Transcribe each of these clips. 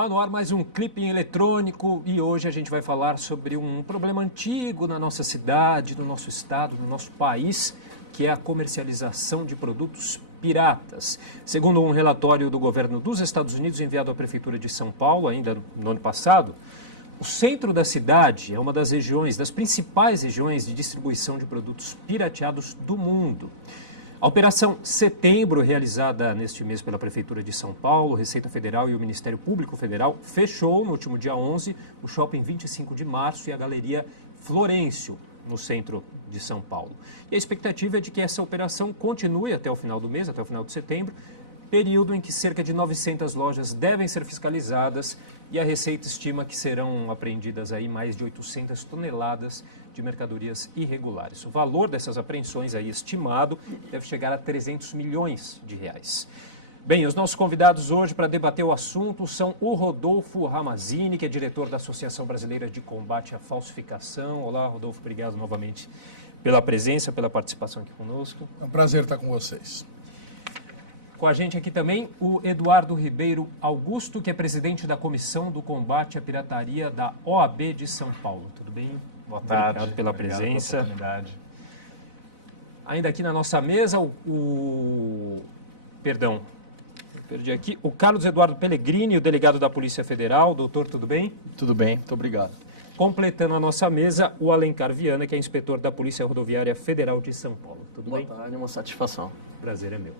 Olá, no ar mais um Clipping Eletrônico e hoje a gente vai falar sobre um problema antigo na nossa cidade, no nosso estado, no nosso país, que é a comercialização de produtos piratas. Segundo um relatório do governo dos Estados Unidos enviado à Prefeitura de São Paulo, ainda no ano passado, o centro da cidade é uma das regiões, das principais regiões de distribuição de produtos pirateados do mundo. A Operação Setembro, realizada neste mês pela Prefeitura de São Paulo, Receita Federal e o Ministério Público Federal, fechou no último dia 11 o Shopping 25 de Março e a Galeria Florencio, no centro de São Paulo. E a expectativa é de que essa operação continue até o final do mês, até o final de setembro, período em que cerca de 900 lojas devem ser fiscalizadas e a Receita estima que serão apreendidas aí mais de 800 toneladas de mercadorias irregulares. O valor dessas apreensões aí estimado deve chegar a 300 milhões de reais. Bem, os nossos convidados hoje para debater o assunto são o Rodolfo Ramazzini, que é diretor da Associação Brasileira de Combate à Falsificação. Olá, Rodolfo, obrigado novamente pela presença, pela participação aqui conosco. É um prazer estar com vocês. Com a gente aqui também o Eduardo Ribeiro Augusto, que é presidente da Comissão do Combate à Pirataria da OAB de São Paulo. Tudo bem? Boa tarde. Obrigado pela presença. Pela oportunidade. Ainda aqui na nossa mesa, perdi aqui, o Carlos Eduardo Pellegrini, o delegado da Polícia Federal. Doutor, tudo bem? Tudo bem, muito obrigado. Completando a nossa mesa, o Alencar Viana, que é inspetor da Polícia Rodoviária Federal de São Paulo. Tudo bem? Boa tarde, uma satisfação. Prazer é meu.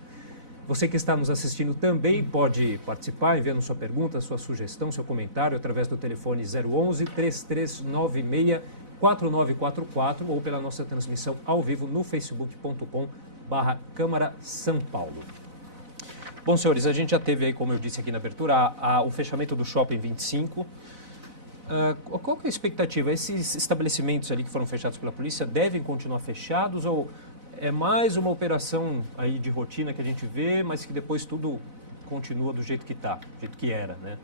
Você que está nos assistindo também pode participar, enviando sua pergunta, sua sugestão, seu comentário através do telefone 011 3396 4944 ou pela nossa transmissão ao vivo no facebook.com/Câmara São Paulo. Bom, senhores, a gente já teve aí, como eu disse aqui na abertura, o fechamento do Shopping 25. Qual que é a expectativa? Esses estabelecimentos ali que foram fechados pela polícia devem continuar fechados ou é mais uma operação aí de rotina que a gente vê, mas que depois tudo continua do jeito que está, do jeito que era, né?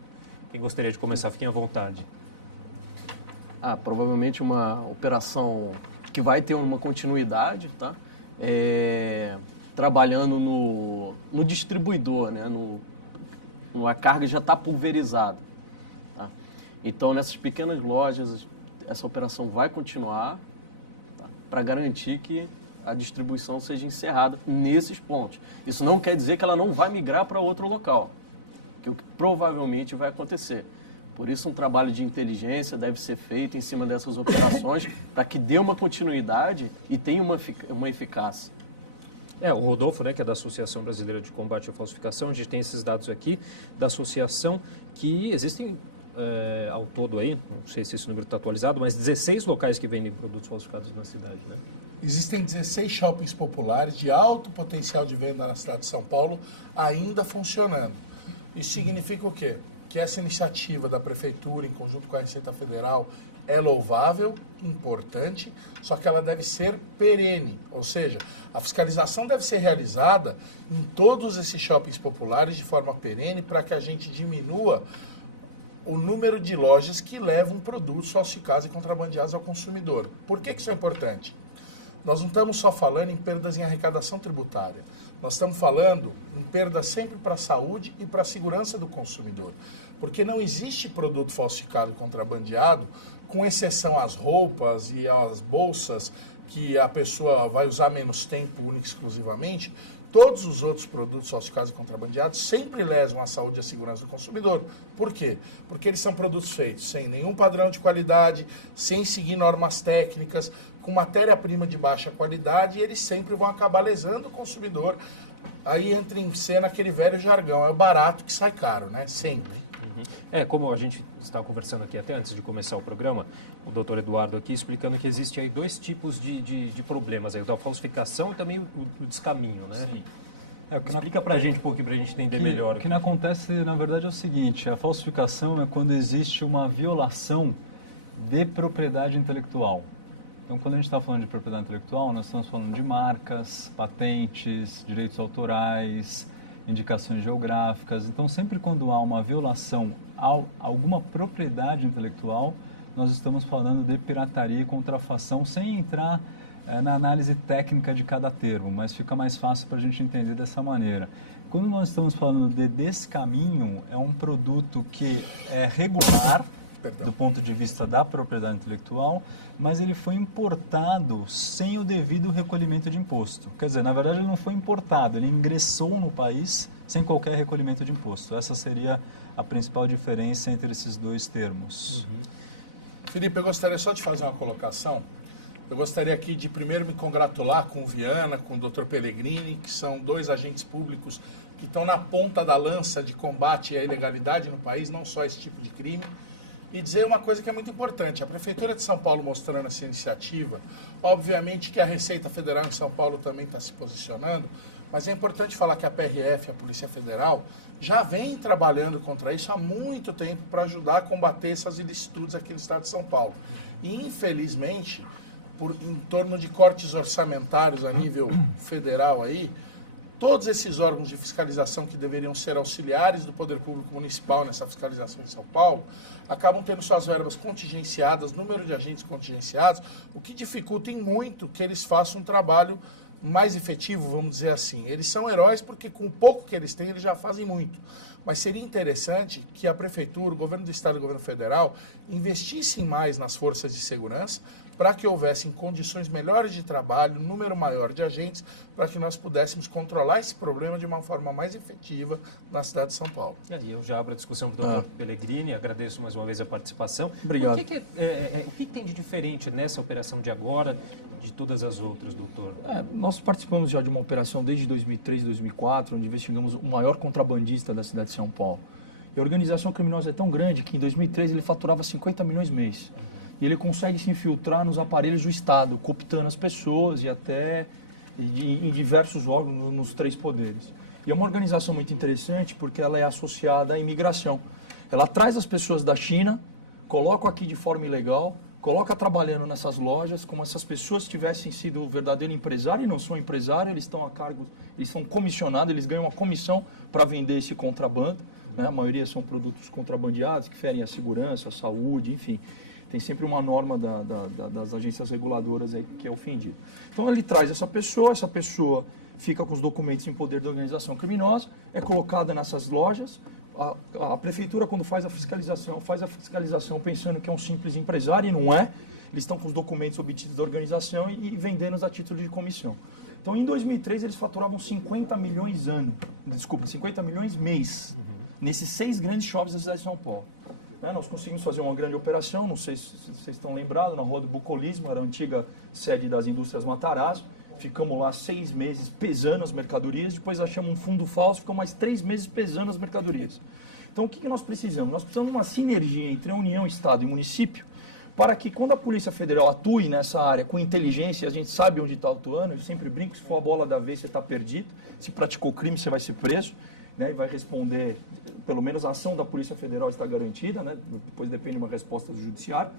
Quem gostaria de começar, fiquem à vontade. Provavelmente uma operação que vai ter uma continuidade, tá? Trabalhando no distribuidor, né? A carga já está pulverizada. Tá? Então, nessas pequenas lojas, essa operação vai continuar, tá? Para garantir que a distribuição seja encerrada nesses pontos. Isso não quer dizer que ela não vai migrar para outro local, que o que provavelmente vai acontecer. Por isso, um trabalho de inteligência deve ser feito em cima dessas operações para que dê uma continuidade e tenha uma eficácia. O Rodolfo, né, que é da Associação Brasileira de Combate à Falsificação, a gente tem esses dados aqui da associação que existem ao todo aí, não sei se esse número está atualizado, mas 16 locais que vendem produtos falsificados na cidade, né? Existem 16 shoppings populares de alto potencial de venda na cidade de São Paulo ainda funcionando. Isso significa o quê? Que essa iniciativa da Prefeitura, em conjunto com a Receita Federal, é louvável, importante, só que ela deve ser perene. Ou seja, a fiscalização deve ser realizada em todos esses shoppings populares de forma perene para que a gente diminua o número de lojas que levam produtos falsificados e contrabandeados ao consumidor. Por que isso é importante? Nós não estamos só falando em perdas em arrecadação tributária. Nós estamos falando em perda sempre para a saúde e para a segurança do consumidor. Porque não existe produto falsificado e contrabandeado, com exceção às roupas e às bolsas, que a pessoa vai usar menos tempo única e exclusivamente. Todos os outros produtos falsificados e contrabandeados sempre lesam a saúde e a segurança do consumidor. Por quê? Porque eles são produtos feitos sem nenhum padrão de qualidade, sem seguir normas técnicas, com matéria-prima de baixa qualidade, e eles sempre vão acabar lesando o consumidor. Aí entra em cena aquele velho jargão, é o barato que sai caro, né? Sempre. Como a gente estava conversando aqui até antes de começar o programa, o doutor Eduardo aqui explicando que existe aí dois tipos de problemas, aí, a falsificação e também o descaminho, né? Sim. Explica pra gente um pouquinho, pra gente entender melhor. O que não acontece, na verdade, é o seguinte, a falsificação é quando existe uma violação de propriedade intelectual. Então, quando a gente está falando de propriedade intelectual, nós estamos falando de marcas, patentes, direitos autorais, indicações geográficas. Então, sempre quando há uma violação a alguma propriedade intelectual, nós estamos falando de pirataria e contrafação, sem entrar na análise técnica de cada termo, mas fica mais fácil para a gente entender dessa maneira. Quando nós estamos falando de descaminho, é um produto que é regular, do ponto de vista da propriedade intelectual, mas ele foi importado sem o devido recolhimento de imposto. Quer dizer, na verdade ele não foi importado, ele ingressou no país sem qualquer recolhimento de imposto. Essa seria a principal diferença entre esses dois termos. Felipe, eu gostaria só de fazer uma colocação. Eu gostaria aqui de primeiro me congratular com o Viana, com o Dr. Pellegrini, que são dois agentes públicos que estão na ponta da lança de combate à ilegalidade no país, não só esse tipo de crime. E dizer uma coisa que é muito importante, a Prefeitura de São Paulo mostrando essa iniciativa, obviamente que a Receita Federal em São Paulo também está se posicionando, mas é importante falar que a PRF, a Polícia Federal, já vem trabalhando contra isso há muito tempo para ajudar a combater essas ilicitudes aqui no estado de São Paulo. E, infelizmente, em torno de cortes orçamentários a nível federal aí, todos esses órgãos de fiscalização que deveriam ser auxiliares do Poder Público Municipal nessa fiscalização em São Paulo, acabam tendo suas verbas contingenciadas, número de agentes contingenciados, o que dificulta em muito que eles façam um trabalho mais efetivo, vamos dizer assim. Eles são heróis porque com o pouco que eles têm, eles já fazem muito. Mas seria interessante que a Prefeitura, o Governo do Estado e o Governo Federal investissem mais nas forças de segurança para que houvessem condições melhores de trabalho, número maior de agentes, para que nós pudéssemos controlar esse problema de uma forma mais efetiva na cidade de São Paulo. E aí eu já abro a discussão para o Dr. Pellegrini, agradeço mais uma vez a participação. Obrigado. O que tem de diferente nessa operação de agora de todas as outras, doutor? Nós participamos já de uma operação desde 2003, 2004, onde investigamos o maior contrabandista da cidade de São Paulo. E a organização criminosa é tão grande que em 2003 ele faturava 50 milhões mês. E ele consegue se infiltrar nos aparelhos do Estado, cooptando as pessoas e até em diversos órgãos, nos três poderes. E é uma organização muito interessante porque ela é associada à imigração. Ela traz as pessoas da China, coloca aqui de forma ilegal, coloca trabalhando nessas lojas, como se essas pessoas tivessem sido o verdadeiro empresário e não são empresário, eles estão a cargo, eles são comissionados, eles ganham uma comissão para vender esse contrabando. Né? A maioria são produtos contrabandeados que ferem a segurança, a saúde, enfim. Tem sempre uma norma das agências reguladoras aí que é ofendida. Então ele traz essa pessoa fica com os documentos em poder da organização criminosa, é colocada nessas lojas. A prefeitura, quando faz a fiscalização pensando que é um simples empresário, e não é. Eles estão com os documentos obtidos da organização e vendendo a título de comissão. Então, em 2003, eles faturavam 50 milhões mês, nesses 6 grandes shoppings da cidade de São Paulo. Nós conseguimos fazer uma grande operação, não sei se vocês estão lembrados, na Rua do Bucolismo, era a antiga sede das indústrias Matarazzo. Ficamos lá 6 meses pesando as mercadorias, depois achamos um fundo falso, ficamos mais 3 meses pesando as mercadorias. Então, o que nós precisamos? Nós precisamos de uma sinergia entre a União, Estado e município, para que quando a Polícia Federal atue nessa área com inteligência, a gente sabe onde está atuando, eu sempre brinco, se for a bola da vez, você está perdido, se praticou crime, você vai ser preso, né, e vai responder, pelo menos a ação da Polícia Federal está garantida, né, depois depende de uma resposta do Judiciário.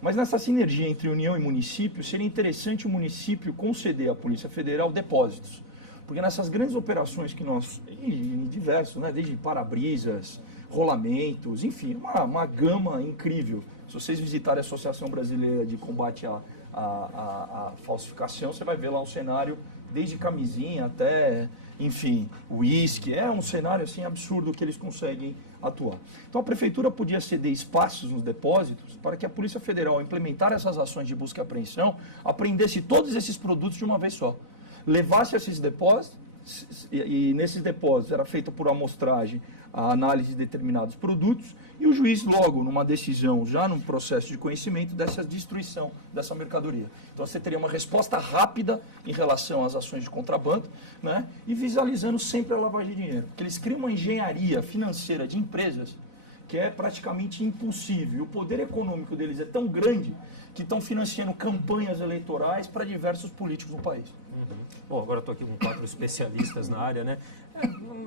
Mas nessa sinergia entre União e município, seria interessante o município conceder à Polícia Federal depósitos. Porque nessas grandes operações que nós, em diversos, né, desde para-brisas, rolamentos, enfim, uma gama incrível. Se vocês visitarem a Associação Brasileira de Combate à Falsificação, você vai ver lá um cenário desde camisinha até, enfim, uísque. É um cenário assim absurdo que eles conseguem atuar. Então a prefeitura podia ceder espaços nos depósitos para que a Polícia Federal, ao implementar essas ações de busca e apreensão, apreendesse todos esses produtos de uma vez só. Levasse esses depósitos, e nesses depósitos era feita por amostragem a análise de determinados produtos, e o juiz logo, numa decisão, já num processo de conhecimento, dessa destruição dessa mercadoria. Então você teria uma resposta rápida em relação às ações de contrabando, né, e visualizando sempre a lavagem de dinheiro. Porque eles criam uma engenharia financeira de empresas que é praticamente impossível. O poder econômico deles é tão grande que estão financiando campanhas eleitorais para diversos políticos no país. Bom, agora estou aqui com 4 especialistas na área, né?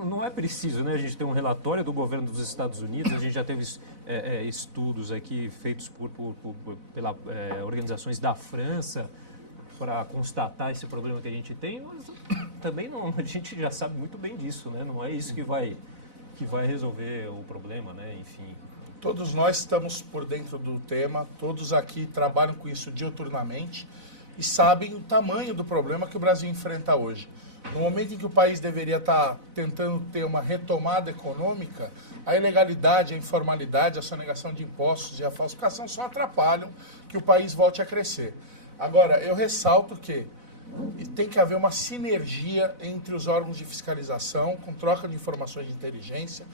Não é preciso, né? A gente tem um relatório do governo dos Estados Unidos, a gente já teve estudos aqui feitos pelas organizações da França para constatar esse problema que a gente tem, mas também não, a gente já sabe muito bem disso, né? Não é isso que vai resolver o problema, né? Enfim. Todos nós estamos por dentro do tema, todos aqui trabalham com isso diuturnamente. e sabem o tamanho do problema que o Brasil enfrenta hoje. No momento em que o país deveria estar tentando ter uma retomada econômica, a ilegalidade, a informalidade, a sonegação de impostos e a falsificação só atrapalham que o país volte a crescer. Agora, eu ressalto que tem que haver uma sinergia entre os órgãos de fiscalização, com troca de informações de inteligência.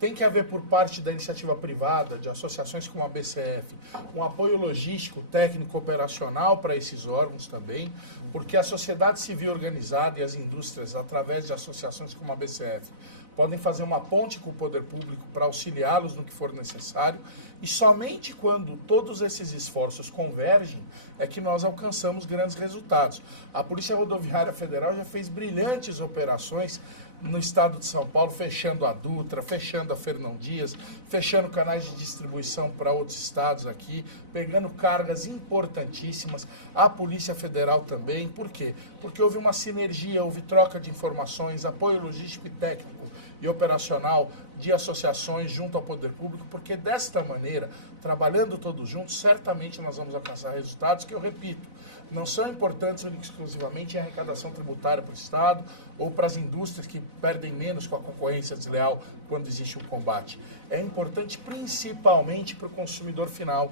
Tem que haver, por parte da iniciativa privada, de associações como a BCF, um apoio logístico, técnico, operacional para esses órgãos também, porque a sociedade civil organizada e as indústrias, através de associações como a BCF, podem fazer uma ponte com o poder público para auxiliá-los no que for necessário, e somente quando todos esses esforços convergem é que nós alcançamos grandes resultados. A Polícia Rodoviária Federal já fez brilhantes operações no estado de São Paulo, fechando a Dutra, fechando a Fernão Dias, fechando canais de distribuição para outros estados aqui, pegando cargas importantíssimas. A Polícia Federal também. Por quê? Porque houve uma sinergia, houve troca de informações, apoio logístico e técnico e operacional de associações junto ao poder público, porque desta maneira, trabalhando todos juntos, certamente nós vamos alcançar resultados que, eu repito, não são importantes exclusivamente em arrecadação tributária para o Estado ou para as indústrias que perdem menos com a concorrência desleal quando existe um combate. É importante principalmente para o consumidor final,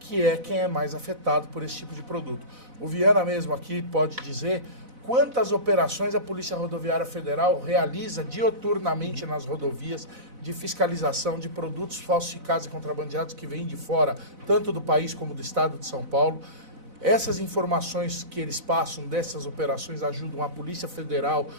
que é quem é mais afetado por esse tipo de produto. O Viana mesmo aqui pode dizer quantas operações a Polícia Rodoviária Federal realiza dioturnamente nas rodovias de fiscalização de produtos falsificados e contrabandeados que vêm de fora, tanto do país como do estado de São Paulo. Essas informações que eles passam dessas operações ajudam a Polícia Federal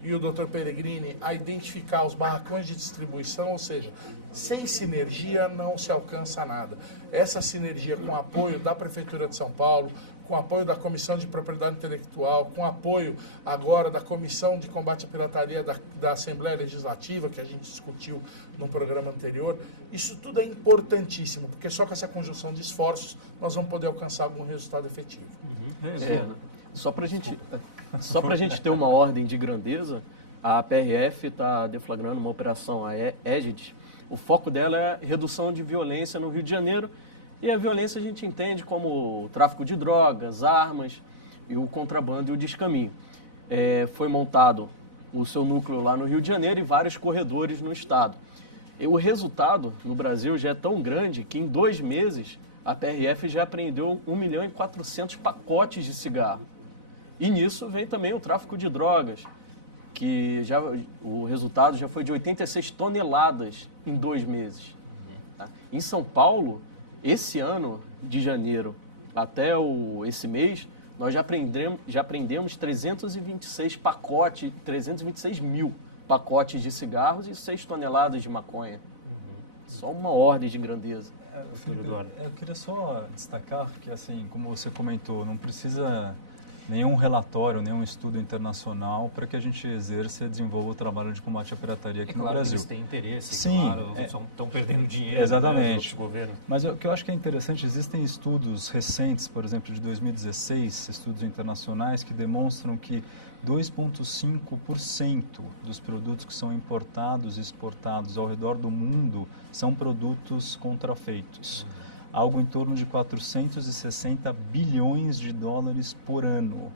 e o Dr. Pellegrini a identificar os barracões de distribuição, ou seja, sem sinergia não se alcança nada. Essa sinergia com apoio da Prefeitura de São Paulo, com apoio da Comissão de Propriedade Intelectual, com apoio agora da Comissão de Combate à Pirataria da Assembleia Legislativa, que a gente discutiu num programa anterior, isso tudo é importantíssimo, porque só com essa conjunção de esforços nós vamos poder alcançar algum resultado efetivo. Só para a gente ter uma ordem de grandeza, a PRF está deflagrando uma operação, a Égide. O foco dela é a redução de violência no Rio de Janeiro. E a violência a gente entende como o tráfico de drogas, armas e o contrabando e o descaminho. Foi montado o seu núcleo lá no Rio de Janeiro e vários corredores no estado. E o resultado no Brasil já é tão grande que em 2 meses a PRF já apreendeu 1.400.000 pacotes de cigarro. E nisso vem também o tráfico de drogas, que o resultado já foi de 86 toneladas em 2 meses. Tá? Em São Paulo, esse ano, de janeiro até esse mês, nós já apreendemos 326 mil pacotes de cigarros e 6 toneladas de maconha. Só uma ordem de grandeza. Eu queria só destacar que, assim, como você comentou, não precisa nenhum relatório, nenhum estudo internacional para que a gente exerça e desenvolva o trabalho de combate à pirataria aqui no Brasil. Eles têm interesse, sim, claro, estão perdendo dinheiro. Exatamente. Né, mas o que eu acho que é interessante, existem estudos recentes, por exemplo, de 2016, estudos internacionais, que demonstram que 2,5% dos produtos que são importados e exportados ao redor do mundo são produtos contrafeitos. Algo em torno de 460 bilhões de dólares por ano.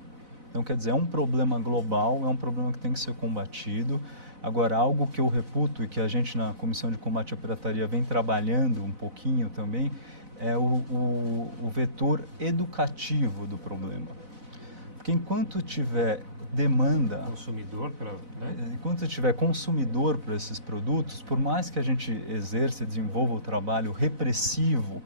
Então, quer dizer, é um problema global, é um problema que tem que ser combatido. Agora, algo que eu reputo e que a gente na Comissão de Combate à Pirataria vem trabalhando um pouquinho também, é o vetor educativo do problema. Porque enquanto tiver demanda, enquanto tiver consumidor para esses produtos, por mais que a gente exerça e desenvolva o trabalho repressivo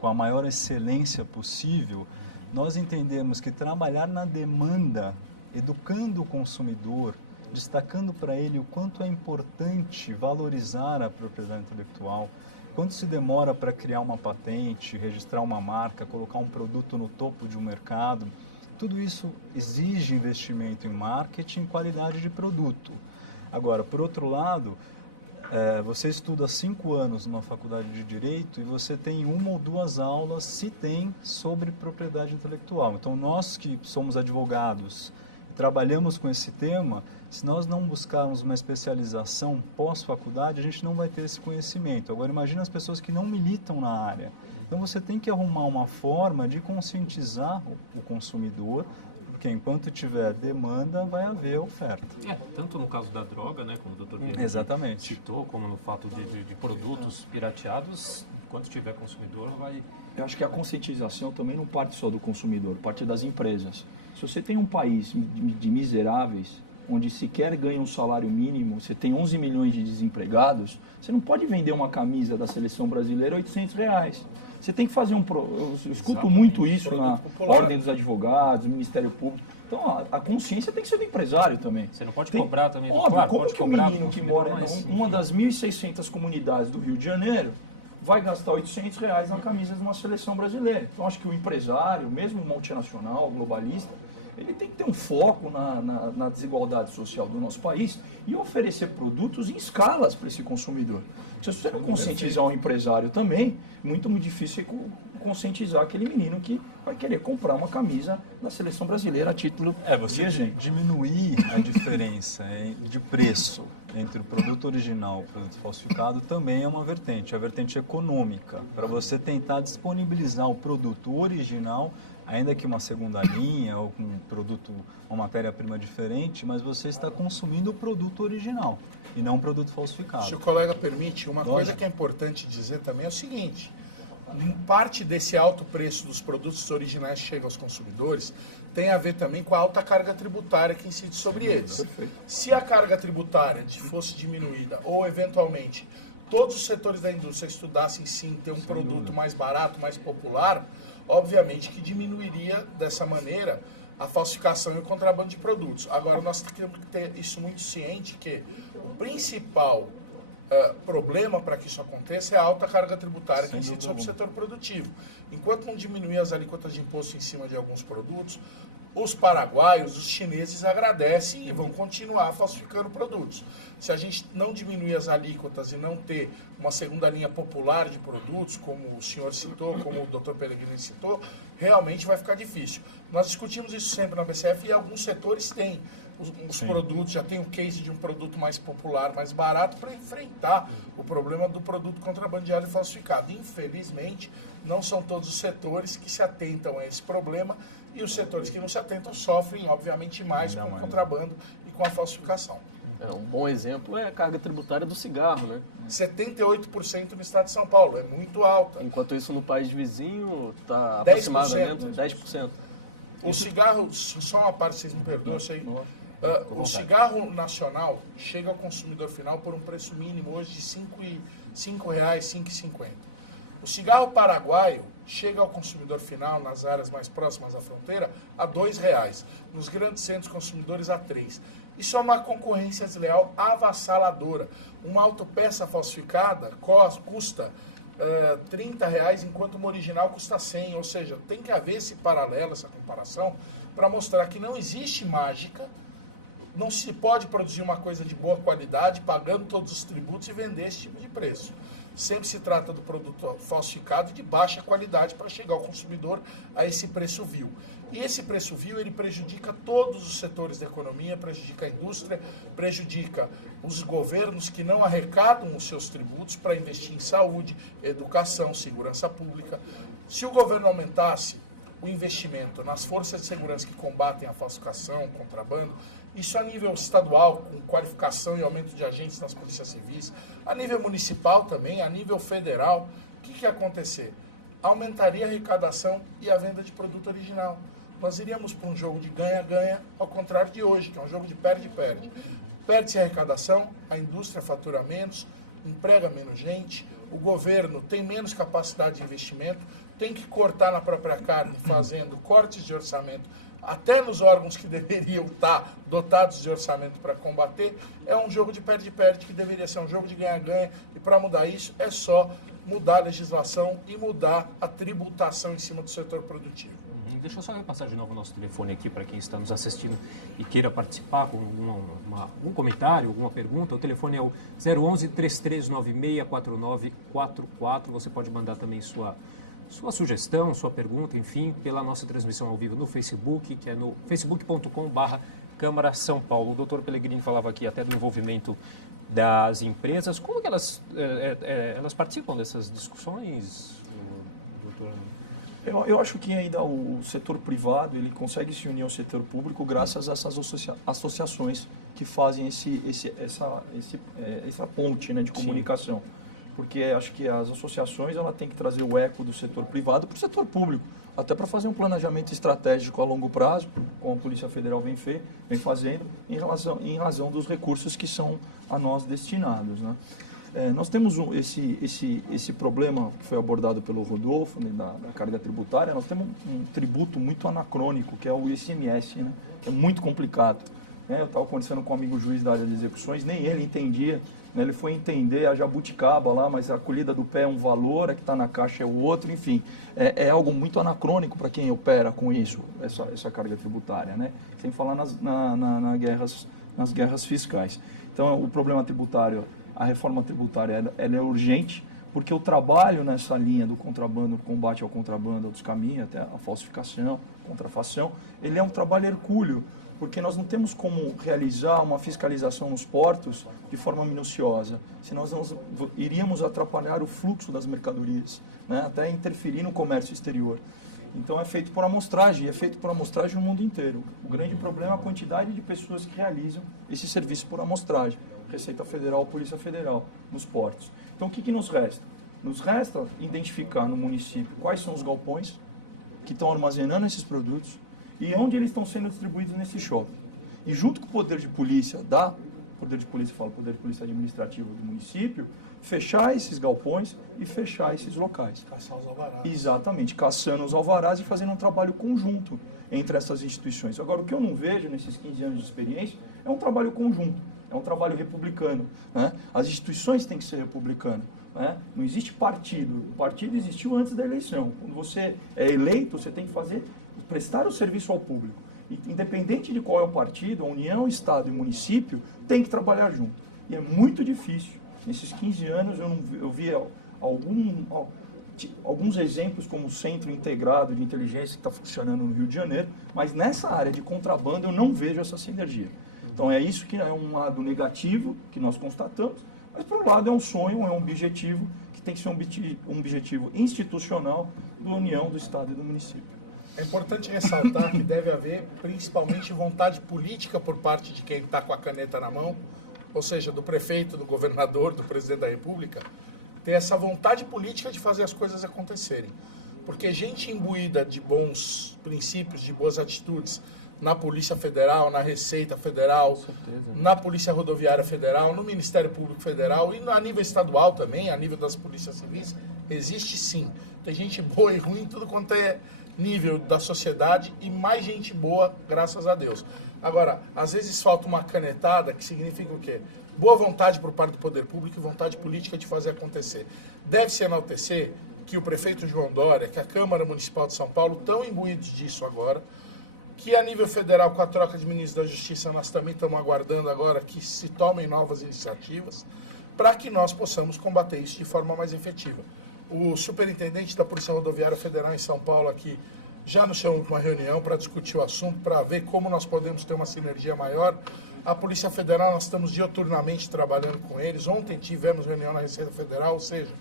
com a maior excelência possível, nós entendemos que trabalhar na demanda, educando o consumidor, destacando para ele o quanto é importante valorizar a propriedade intelectual, quanto se demora para criar uma patente, registrar uma marca, colocar um produto no topo de um mercado, tudo isso exige investimento em marketing e qualidade de produto. Agora, por outro lado, você estuda 5 anos numa faculdade de Direito e você tem 1 ou 2 aulas, se tem, sobre propriedade intelectual. Então, nós que somos advogados, trabalhamos com esse tema, se nós não buscarmos uma especialização pós-faculdade, a gente não vai ter esse conhecimento. Agora, imagina as pessoas que não militam na área, Então você tem que arrumar uma forma de conscientizar o consumidor, porque enquanto tiver demanda, vai haver oferta. Tanto no caso da droga, né, como o Dr. Pedro Exatamente. citou, como no fato de produtos pirateados, enquanto tiver consumidor, vai... Eu acho que a conscientização também não parte só do consumidor, parte das empresas. Se você tem um país de miseráveis, onde sequer ganha um salário mínimo, você tem 11 milhões de desempregados, você não pode vender uma camisa da seleção brasileira a R$800. Você tem que fazer eu escuto muito isso na Ordem dos Advogados, Ministério Público. Então, a consciência tem que ser do empresário também. Você não pode cobrar também. Óbvio, claro, como pode que o cobrar menino que mora em uma das 1.600 comunidades do Rio de Janeiro vai gastar R$800 na camisa de uma seleção brasileira? Então, acho que o empresário, mesmo multinacional, globalista, ele tem que ter um foco na desigualdade social do nosso país e oferecer produtos em escalas para esse consumidor. Se você não conscientizar o empresário também, muito difícil é conscientizar aquele menino que vai querer comprar uma camisa da seleção brasileira a título Você de exemplo. diminuir a diferença de preço entre o produto original e o produto falsificado também é uma vertente, a vertente econômica, para você tentar disponibilizar o produto original, ainda que uma segunda linha ou com um produto, uma matéria-prima diferente, mas você está consumindo o produto original e não um produto falsificado. Se o colega permite, uma coisa que é importante dizer também é o seguinte: parte desse alto preço dos produtos originais que chegam aos consumidores tem a ver também com a alta carga tributária que incide sobre eles. Perfeito. Se a carga tributária fosse diminuída ou, eventualmente, todos os setores da indústria estudassem sim ter um produto mais barato, mais popular, obviamente que diminuiria dessa maneira a falsificação e o contrabando de produtos. Agora, nós temos que ter isso muito ciente, que o principal problema para que isso aconteça é a alta carga tributária que incide sobre o setor produtivo. Enquanto não diminuir as alíquotas de imposto em cima de alguns produtos, os paraguaios, os chineses agradecem e vão continuar falsificando produtos. Se a gente não diminuir as alíquotas e não ter uma segunda linha popular de produtos, como o senhor citou, como o Dr. Pellegrini citou, realmente vai ficar difícil. Nós discutimos isso sempre na BCF e alguns setores têm os produtos, já tem o case de um produto mais popular, mais barato, para enfrentar o problema do produto contrabandeado e falsificado. Infelizmente, não são todos os setores que se atentam a esse problema, e os setores que não se atentam sofrem, obviamente, mais com o contrabando e com a falsificação. Um bom exemplo é a carga tributária do cigarro, né? 78% no estado de São Paulo, é muito alta. Enquanto isso, no país vizinho, está aproximadamente 10%. O cigarro, só uma parte, vocês me perdoam, eu sei. O cigarro nacional chega ao consumidor final por um preço mínimo hoje de R$ 5,50. O cigarro paraguaio chega ao consumidor final nas áreas mais próximas à fronteira a R$ 2,00. Nos grandes centros consumidores a R$ 3,00. Isso é uma concorrência desleal avassaladora. Uma autopeça falsificada custa R$ 30,00, enquanto uma original custa 100. Ou seja, tem que haver esse paralelo, essa comparação, para mostrar que não existe mágica. Não se pode produzir uma coisa de boa qualidade pagando todos os tributos e vender esse tipo de preço. Sempre se trata do produto falsificado de baixa qualidade para chegar ao consumidor a esse preço vil. E esse preço vil, ele prejudica todos os setores da economia, prejudica a indústria, prejudica os governos que não arrecadam os seus tributos para investir em saúde, educação, segurança pública. Se o governo aumentasse o investimento nas forças de segurança que combatem a falsificação, o contrabando, isso a nível estadual, com qualificação e aumento de agentes nas polícias civis, a nível municipal também, a nível federal, o que ia acontecer? Aumentaria a arrecadação e a venda de produto original. Nós iríamos para um jogo de ganha-ganha, ao contrário de hoje, que é um jogo de perde-perde. Perde-se a arrecadação, a indústria fatura menos, emprega menos gente, o governo tem menos capacidade de investimento, tem que cortar na própria carne, fazendo cortes de orçamento, até nos órgãos que deveriam estar dotados de orçamento para combater. É um jogo de perde-perde que deveria ser um jogo de ganha-ganha, e para mudar isso é só mudar a legislação e mudar a tributação em cima do setor produtivo. Deixa eu só repassar de novo o nosso telefone aqui para quem está nos assistindo e queira participar com um comentário, alguma pergunta. O telefone é o 011-3396-4944. Você pode mandar também sua sugestão, sua pergunta, enfim, pela nossa transmissão ao vivo no Facebook, que é no facebook.com/Câmara São Paulo. O doutor Pellegrini falava aqui até do envolvimento das empresas. Como que elas participam dessas discussões, Eu acho que ainda o setor privado ele consegue se unir ao setor público graças a essas associações que fazem essa ponte, né, de comunicação. Porque acho que as associações ela tem que trazer o eco do setor privado para o setor público, até para fazer um planejamento estratégico a longo prazo, como a Polícia Federal vem fazendo, em razão dos recursos que são a nós destinados, né? Nós temos esse problema que foi abordado pelo Rodolfo, né, da carga tributária. Nós temos um tributo muito anacrônico, que é o ICMS, né? É muito complicado. Né? Eu estava conversando com um amigo juiz da área de execuções, nem ele entendia. Né? Ele foi entender a jabuticaba lá, mas a colhida do pé é um valor, a que está na caixa é o outro. Enfim, é algo muito anacrônico para quem opera com isso, essa carga tributária. Né? Sem falar nas guerras fiscais. Então, o problema tributário... A reforma tributária ela é urgente, porque o trabalho nessa linha do contrabando, combate ao contrabando, dos caminhos, até a falsificação, contrafação, ele é um trabalho hercúleo, porque nós não temos como realizar uma fiscalização nos portos de forma minuciosa, senão nós iríamos atrapalhar o fluxo das mercadorias, né, até interferir no comércio exterior. Então é feito por amostragem, no mundo inteiro. O grande problema é a quantidade de pessoas que realizam esse serviço por amostragem. Receita Federal, Polícia Federal, nos portos. Então, o que nos resta? Nos resta identificar no município quais são os galpões que estão armazenando esses produtos e onde eles estão sendo distribuídos nesse shopping. E junto com o poder de polícia poder de polícia administrativo do município, fechar esses galpões e fechar esses locais. Caçar os alvarás. Exatamente, caçando os alvarás e fazendo um trabalho conjunto entre essas instituições. Agora, o que eu não vejo nesses 15 anos de experiência é um trabalho conjunto. É um trabalho republicano. Né? As instituições têm que ser republicanas. Né? Não existe partido. O partido existiu antes da eleição. Quando você é eleito, você tem que prestar o serviço ao público. E, independente de qual é o partido, a União, Estado e município tem que trabalhar junto. E é muito difícil. Nesses 15 anos eu vi alguns exemplos como o Centro Integrado de Inteligência que está funcionando no Rio de Janeiro, mas nessa área de contrabando eu não vejo essa sinergia. Então é isso que é um lado negativo que nós constatamos, mas por um lado é um sonho, é um objetivo que tem que ser um objetivo institucional da União, do Estado e do município. É importante ressaltar que deve haver principalmente vontade política por parte de quem está com a caneta na mão, ou seja, do prefeito, do governador, do presidente da República, ter essa vontade política de fazer as coisas acontecerem. Porque gente imbuída de bons princípios, de boas atitudes, na Polícia Federal, na Receita Federal, na Polícia Rodoviária Federal, no Ministério Público Federal e a nível estadual também, a nível das polícias civis, existe sim. Tem gente boa e ruim, tudo quanto é nível da sociedade e mais gente boa, graças a Deus. Agora, às vezes falta uma canetada, que significa o quê? Boa vontade por parte do poder público e vontade política de fazer acontecer. Deve-se enaltecer que o prefeito João Dória, que a Câmara Municipal de São Paulo estão imbuídos disso agora, que a nível federal, com a troca de ministro da Justiça, nós também estamos aguardando agora que se tomem novas iniciativas para que nós possamos combater isso de forma mais efetiva. O superintendente da Polícia Rodoviária Federal em São Paulo aqui já nos chamou para uma reunião para discutir o assunto, para ver como nós podemos ter uma sinergia maior. A Polícia Federal, nós estamos dioturnamente trabalhando com eles. Ontem tivemos reunião na Receita Federal, ou seja,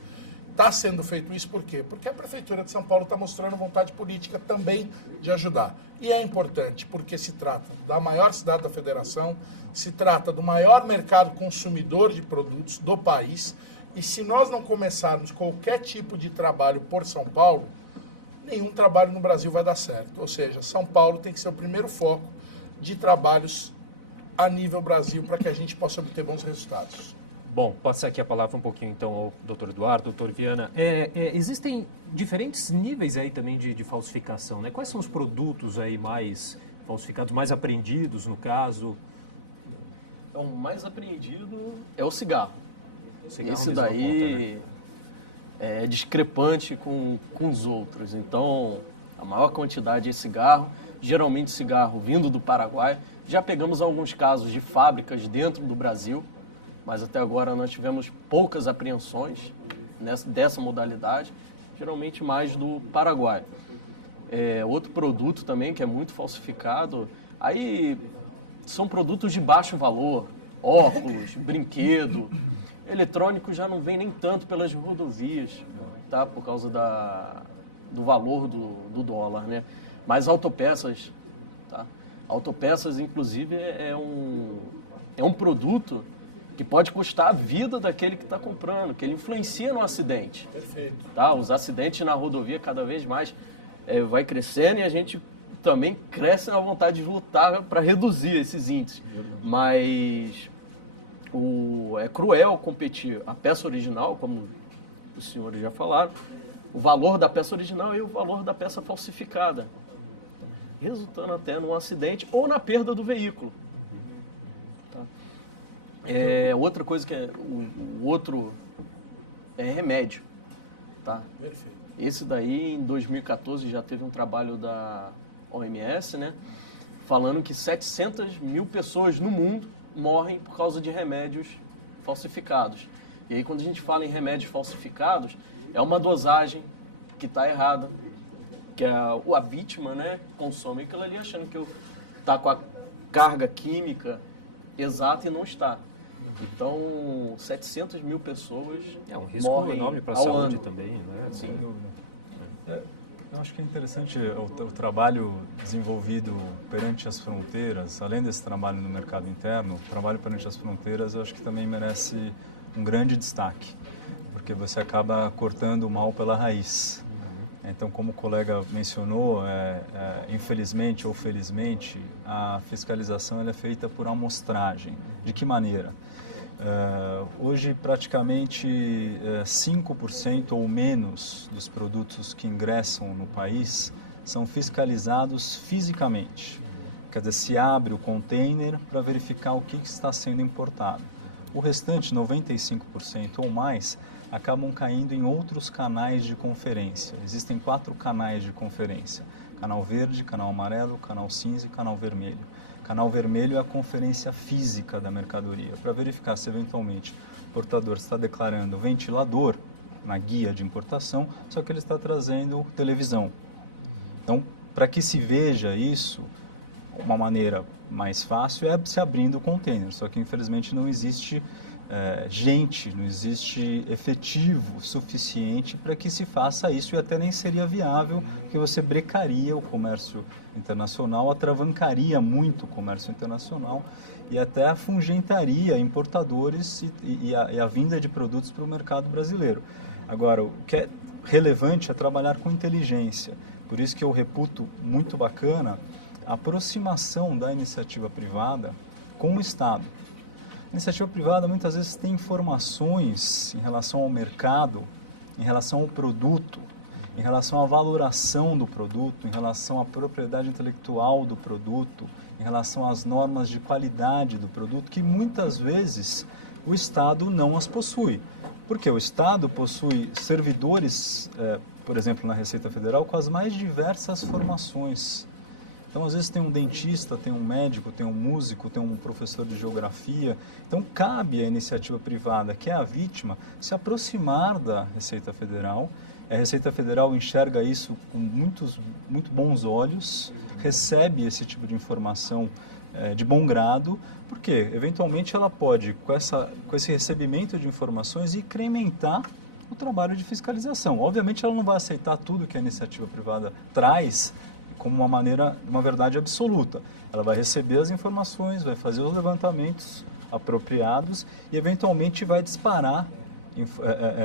está sendo feito isso por quê? Porque a Prefeitura de São Paulo está mostrando vontade política também de ajudar. E é importante, porque se trata da maior cidade da Federação, se trata do maior mercado consumidor de produtos do país, e se nós não começarmos qualquer tipo de trabalho por São Paulo, nenhum trabalho no Brasil vai dar certo. Ou seja, São Paulo tem que ser o primeiro foco de trabalhos a nível Brasil para que a gente possa obter bons resultados. Bom, passar aqui a palavra um pouquinho então ao Dr. Eduardo, Dr. Viana. Existem diferentes níveis aí também de falsificação, né? Quais são os produtos aí mais falsificados, mais apreendidos no caso? Então, o mais apreendido é o cigarro. Esse mesma daí conta, né? é discrepante com os outros. Então, a maior quantidade de cigarro, geralmente cigarro vindo do Paraguai. Já pegamos alguns casos de fábricas dentro do Brasil, mas até agora nós tivemos poucas apreensões dessa modalidade, geralmente mais do Paraguai. Outro produto também que é muito falsificado, aí são produtos de baixo valor, óculos, brinquedo, eletrônico já não vem nem tanto pelas rodovias, tá? Por causa do valor do dólar, né? Mas autopeças, tá? Autopeças, inclusive, é um produto que pode custar a vida daquele que está comprando, que ele influencia no acidente. Perfeito. Tá? Os acidentes na rodovia cada vez mais vai crescendo e a gente também cresce na vontade de lutar para reduzir esses índices. Mas é cruel competir a peça original, como os senhores já falaram, o valor da peça original e o valor da peça falsificada, resultando até num acidente ou na perda do veículo. Tá? Outra coisa que o outro é remédio. Tá? Perfeito. Esse daí, em 2014, já teve um trabalho da OMS, né, falando que 700 mil pessoas no mundo morrem por causa de remédios falsificados. E aí, quando a gente fala em remédios falsificados, é uma dosagem que está errada, que a vítima, né, consome aquilo ali achando que está com a carga química exata e não está. Então, 700 mil pessoas É um risco morrem enorme para a ao saúde ano. também, né? Sim. Sem dúvida. Eu acho que é interessante o trabalho desenvolvido perante as fronteiras, além desse trabalho no mercado interno, o trabalho perante as fronteiras eu acho que também merece um grande destaque, porque você acaba cortando o mal pela raiz. Então, como o colega mencionou, infelizmente ou felizmente, a fiscalização ela é feita por amostragem. De que maneira? Hoje, praticamente 5% ou menos dos produtos que ingressam no país são fiscalizados fisicamente. Quer dizer, se abre o container para verificar o que está sendo importado. O restante, 95% ou mais, acabam caindo em outros canais de conferência. Existem 4 canais de conferência: canal verde, canal amarelo, canal cinza e canal vermelho. Canal vermelho é a conferência física da mercadoria, para verificar se eventualmente o portador está declarando ventilador na guia de importação, só que ele está trazendo televisão. Então, para que se veja isso, uma maneira mais fácil é se abrindo o container, só que infelizmente não existe não existe efetivo suficiente para que se faça isso, e até nem seria viável, porque você brecaria o comércio internacional, atravancaria muito o comércio internacional e até afugentaria importadores e a vinda de produtos para o mercado brasileiro. Agora, o que é relevante é trabalhar com inteligência, por isso que eu reputo muito bacana a aproximação da iniciativa privada com o Estado. A iniciativa privada muitas vezes tem informações em relação ao mercado, em relação ao produto, em relação à valoração do produto, em relação à propriedade intelectual do produto, em relação às normas de qualidade do produto, que muitas vezes o Estado não as possui. Porque o Estado possui servidores, por exemplo, na Receita Federal, com as mais diversas formações. Então, às vezes tem um dentista, tem um médico, tem um músico, tem um professor de geografia. Então, cabe à iniciativa privada, que é a vítima, se aproximar da Receita Federal. A Receita Federal enxerga isso com muito bons olhos, recebe esse tipo de informação de bom grado, porque, eventualmente, ela pode, com esse recebimento de informações, incrementar o trabalho de fiscalização. Obviamente, ela não vai aceitar tudo que a iniciativa privada traz como uma verdade absoluta. Ela vai receber as informações, vai fazer os levantamentos apropriados e, eventualmente, vai disparar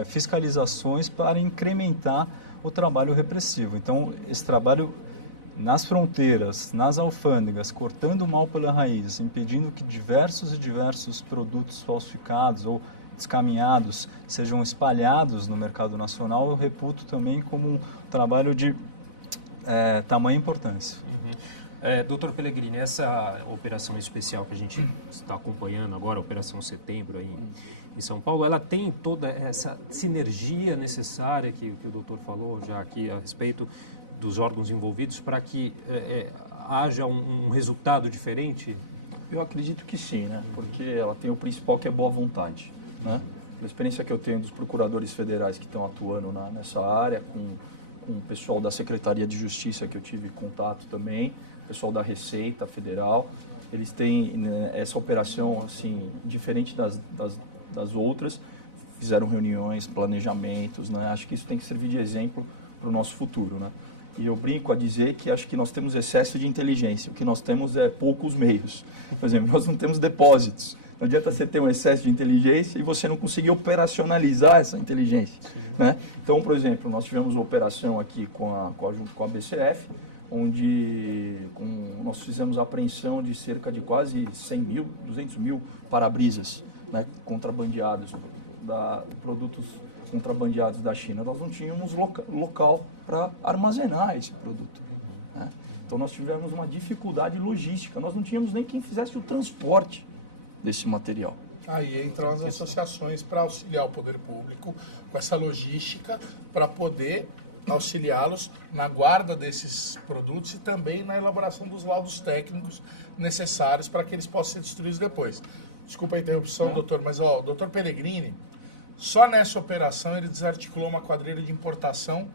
fiscalizações para incrementar o trabalho repressivo. Então, esse trabalho nas fronteiras, nas alfândegas, cortando o mal pela raiz, impedindo que diversos produtos falsificados ou descaminhados sejam espalhados no mercado nacional, eu reputo também como um trabalho de tamanha importância. Doutor Pellegrini, essa operação especial que a gente está acompanhando agora, a Operação Setembro aí em São Paulo, ela tem toda essa sinergia necessária que o doutor falou já aqui a respeito dos órgãos envolvidos para que haja um resultado diferente? Eu acredito que sim, né? Porque ela tem o principal, que é boa vontade, né? A experiência que eu tenho dos procuradores federais que estão atuando nessa área, com o pessoal da Secretaria de Justiça, que eu tive contato também, pessoal da Receita Federal, eles têm, né, essa operação assim, diferente das outras, fizeram reuniões, planejamentos, né? Acho que isso tem que servir de exemplo para o nosso futuro, né? E eu brinco a dizer que acho que nós temos excesso de inteligência, o que nós temos é poucos meios. Por exemplo, nós não temos depósitos. Não adianta você ter um excesso de inteligência e você não conseguir operacionalizar essa inteligência, né? Então, por exemplo, nós tivemos uma operação aqui junto com a BCF, onde nós fizemos a apreensão de cerca de quase 100 mil, 200 mil para-brisas, né, contrabandeados, produtos contrabandeados da China. Nós não tínhamos local para armazenar esse produto, né? Então nós tivemos uma dificuldade logística, nós não tínhamos nem quem fizesse o transporte desse material. Aí entram as associações para auxiliar o poder público com essa logística para poder auxiliá-los na guarda desses produtos e também na elaboração dos laudos técnicos necessários para que eles possam ser destruídos depois. Desculpa a interrupção, doutor, mas o doutor Pellegrini, só nessa operação ele desarticulou uma quadrilha de importação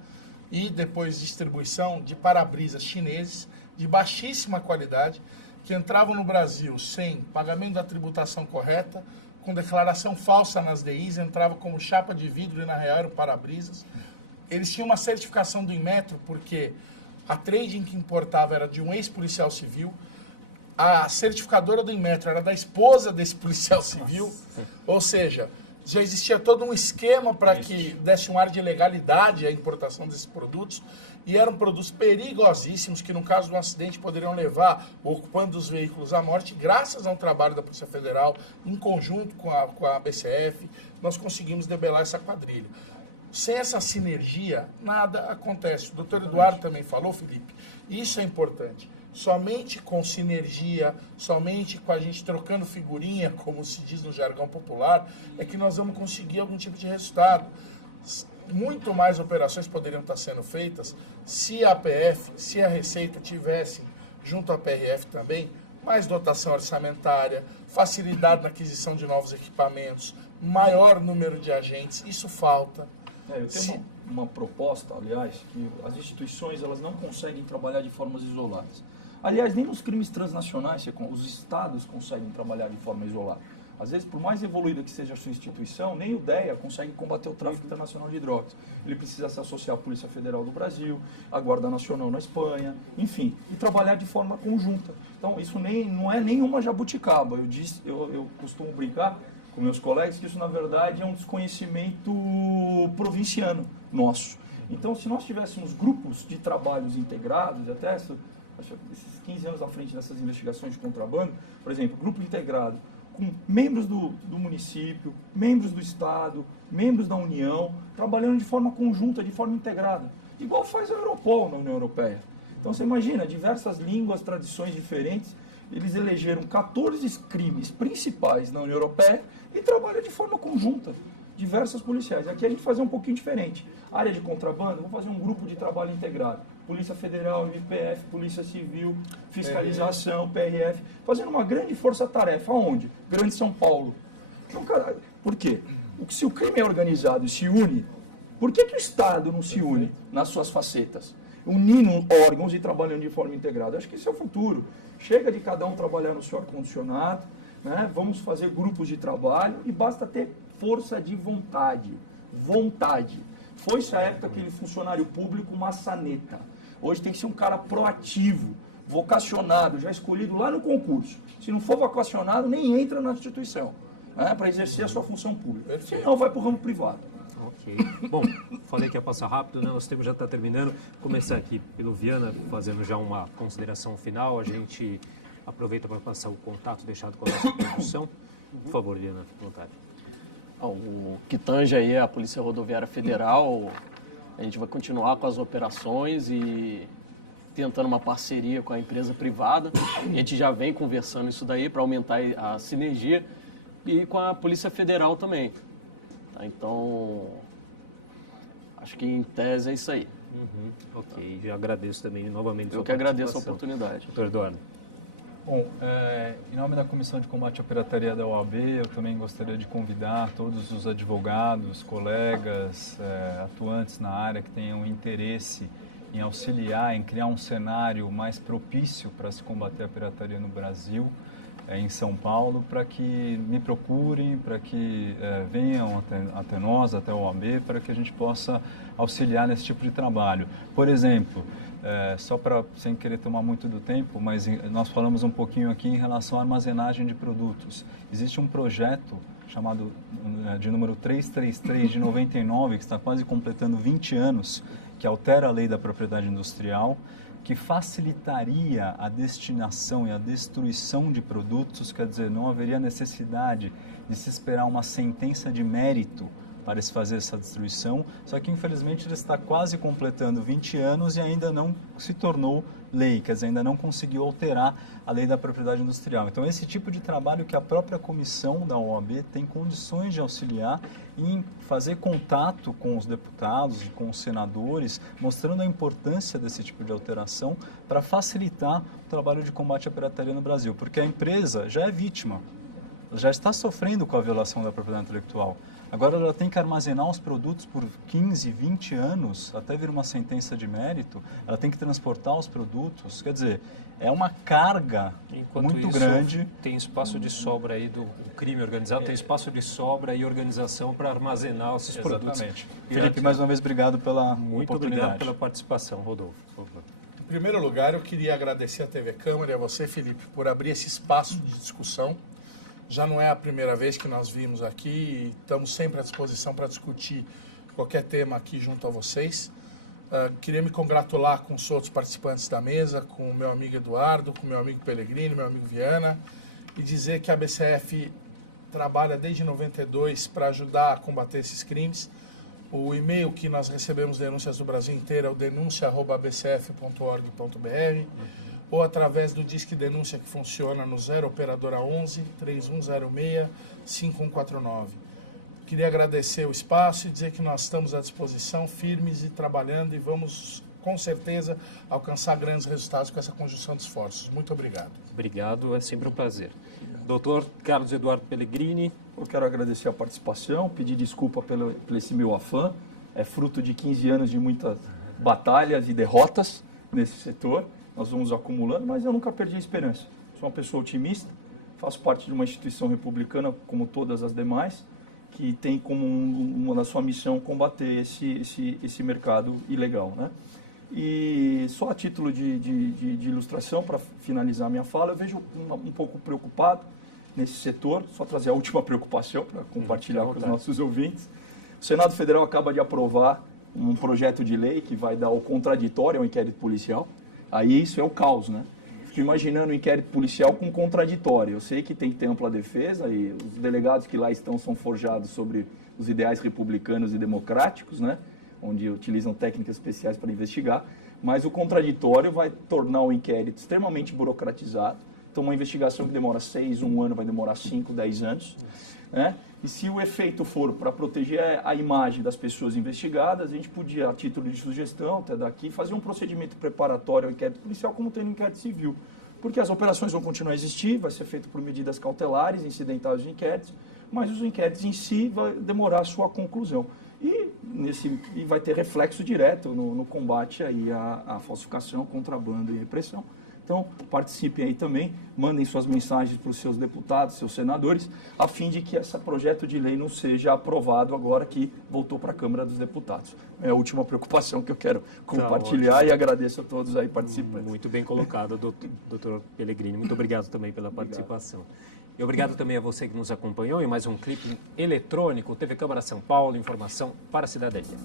e depois distribuição de para-brisas chineses de baixíssima qualidade que entravam no Brasil sem pagamento da tributação correta, com declaração falsa nas DIs, entravam como chapa de vidro e na real eram para-brisas. Eles tinham uma certificação do Inmetro, porque a trading que importava era de um ex-policial civil, a certificadora do Inmetro era da esposa desse policial civil, ou seja, já existia todo um esquema para que desse um ar de legalidade à importação desses produtos, e eram produtos perigosíssimos que, no caso de um acidente, poderiam levar o ocupante dos veículos à morte. Graças a um trabalho da Polícia Federal, em conjunto com a BCF, nós conseguimos debelar essa quadrilha. Sem essa sinergia, nada acontece. O doutor Eduardo também falou, Felipe, isso é importante. Somente com sinergia, somente com a gente trocando figurinha, como se diz no jargão popular, é que nós vamos conseguir algum tipo de resultado. Muito mais operações poderiam estar sendo feitas se a APF, se a Receita tivessem, junto à PRF também, mais dotação orçamentária, facilidade na aquisição de novos equipamentos, maior número de agentes, isso falta. Eu tenho uma proposta, aliás, que as instituições elas não conseguem trabalhar de formas isoladas. Aliás, nem nos crimes transnacionais os estados conseguem trabalhar de forma isolada. Às vezes, por mais evoluída que seja a sua instituição, nem o DEA consegue combater o tráfico internacional de drogas. Ele precisa se associar à Polícia Federal do Brasil, à Guarda Nacional na Espanha, enfim, e trabalhar de forma conjunta. Então, isso não é nenhuma jabuticaba. Eu costumo brincar com meus colegas que isso, na verdade, é um desconhecimento provinciano nosso. Então, se nós tivéssemos grupos de trabalhos integrados, até esses 15 anos à frente dessas investigações de contrabando, por exemplo, grupo integrado, com membros do município, membros do Estado, membros da União, trabalhando de forma conjunta, de forma integrada. Igual faz a Europol na União Europeia. Então você imagina, diversas línguas, tradições diferentes, eles elegeram 14 crimes principais na União Europeia e trabalham de forma conjunta, diversas policiais. Aqui a gente faz um pouquinho diferente. Área de contrabando, vamos fazer um grupo de trabalho integrado. Polícia Federal, IPF, Polícia Civil, Fiscalização, PRF, fazendo uma grande força-tarefa. Aonde? Grande São Paulo. Então, cara, por quê? Se o crime é organizado e se une, por que o Estado não se une nas suas facetas? Unindo órgãos e trabalhando de forma integrada. Acho que esse é o futuro. Chega de cada um trabalhar no seu ar-condicionado, né? Vamos fazer grupos de trabalho e basta ter força de vontade. Vontade. Foi-se a época aquele funcionário público maçaneta. Hoje tem que ser um cara proativo, vocacionado, já escolhido lá no concurso. Se não for vocacionado, nem entra na instituição, né, para exercer a sua função pública. Senão vai para o ramo privado. Ok. Bom, falei que ia passar rápido, né? Nosso tempo já está terminando. Começar aqui pelo Viana, fazendo já uma consideração final. A gente aproveita para passar o contato deixado com a nossa produção. Por favor, Viana, fique à vontade. O que tange aí a Polícia Rodoviária Federal, a gente vai continuar com as operações e tentando uma parceria com a empresa privada. A gente já vem conversando isso daí para aumentar a sinergia e com a Polícia Federal também. Tá? Então, acho que em tese é isso aí. Ok, já agradeço também novamente. Eu que agradeço a oportunidade. Doutor Eduardo. Bom, em nome da Comissão de Combate à Pirataria da OAB, eu também gostaria de convidar todos os advogados, colegas, atuantes na área que tenham interesse em auxiliar, em criar um cenário mais propício para se combater a pirataria no Brasil, em São Paulo para que me procurem, para que venham até nós, até o OAB, para que a gente possa auxiliar nesse tipo de trabalho. Por exemplo, só para, sem querer tomar muito do tempo, mas nós falamos um pouquinho aqui em relação à armazenagem de produtos. Existe um projeto chamado de número 333 de 99, que está quase completando 20 anos, que altera a lei da propriedade industrial, que facilitaria a destinação e a destruição de produtos, quer dizer, não haveria necessidade de se esperar uma sentença de mérito para se fazer essa destruição, só que infelizmente ele está quase completando 20 anos e ainda não se tornou lei, quer dizer, ainda não conseguiu alterar a lei da propriedade industrial. Então esse tipo de trabalho que a própria comissão da OAB tem condições de auxiliar em fazer contato com os deputados e com os senadores, mostrando a importância desse tipo de alteração para facilitar o trabalho de combate à pirataria no Brasil, porque a empresa já é vítima, já está sofrendo com a violação da propriedade intelectual. Agora ela tem que armazenar os produtos por 15, 20 anos, até vir uma sentença de mérito, ela tem que transportar os produtos, quer dizer, é uma carga muito grande. Tem espaço de sobra aí do crime organizado, tem espaço de sobra e organização para armazenar esses produtos. Exatamente. Felipe, mais uma vez, obrigado pela oportunidade. Muito obrigado pela participação, Rodolfo. Por favor. Em primeiro lugar, eu queria agradecer à TV Câmara e a você, Felipe, por abrir esse espaço de discussão. Já não é a primeira vez que nós vimos aqui e estamos sempre à disposição para discutir qualquer tema aqui junto a vocês. Queria me congratular com os outros participantes da mesa, com o meu amigo Eduardo, com o meu amigo Pellegrini, meu amigo Viana, e dizer que a BCF trabalha desde 92 para ajudar a combater esses crimes. O e-mail que nós recebemos denúncias do Brasil inteiro é o denuncia@bcf.org.br ou através do Disque Denúncia que funciona no 0 Operadora 11 3106 5149. Queria agradecer o espaço e dizer que nós estamos à disposição, firmes e trabalhando, e vamos, com certeza, alcançar grandes resultados com essa conjunção de esforços. Muito obrigado. Obrigado, é sempre um prazer. Doutor Carlos Eduardo Pellegrini. Eu quero agradecer a participação, pedir desculpa pelo esse meu afã. É fruto de 15 anos de muitas batalhas e derrotas nesse setor. Nós vamos acumulando, mas eu nunca perdi a esperança. Sou uma pessoa otimista, faço parte de uma instituição republicana, como todas as demais, que tem como uma da sua missão combater esse mercado ilegal, né? E só a título de ilustração, para finalizar a minha fala, eu vejo um pouco preocupado nesse setor, só trazer a última preocupação para compartilhar com os nossos ouvintes. O Senado Federal acaba de aprovar um projeto de lei que vai dar o contraditório ao inquérito policial. Aí isso é o caos, né? Fico imaginando o inquérito policial com contraditório. Eu sei que tem que ter ampla defesa e os delegados que lá estão são forjados sobre os ideais republicanos e democráticos, né? Onde utilizam técnicas especiais para investigar, mas o contraditório vai tornar o inquérito extremamente burocratizado. Então, uma investigação que demora 6, 1 ano, vai demorar 5, 10 anos, né? E se o efeito for para proteger a imagem das pessoas investigadas, a gente podia, a título de sugestão, até daqui, fazer um procedimento preparatório ao inquérito policial, como tem no inquérito civil. Porque as operações vão continuar a existir, vai ser feito por medidas cautelares, incidentais de inquéritos, mas os inquéritos em si vai demorar a sua conclusão. E vai ter reflexo direto no combate aí à falsificação, contrabando e repressão. Então, participem aí também, mandem suas mensagens para os seus deputados, seus senadores, a fim de que esse projeto de lei não seja aprovado agora que voltou para a Câmara dos Deputados. É a última preocupação que eu quero compartilhar e agradeço a todos aí participantes. Muito bem colocado, doutor Pellegrini. Muito obrigado também pela participação. E obrigado também a você que nos acompanhou em mais um clipe eletrônico, TV Câmara São Paulo, informação para a cidadania.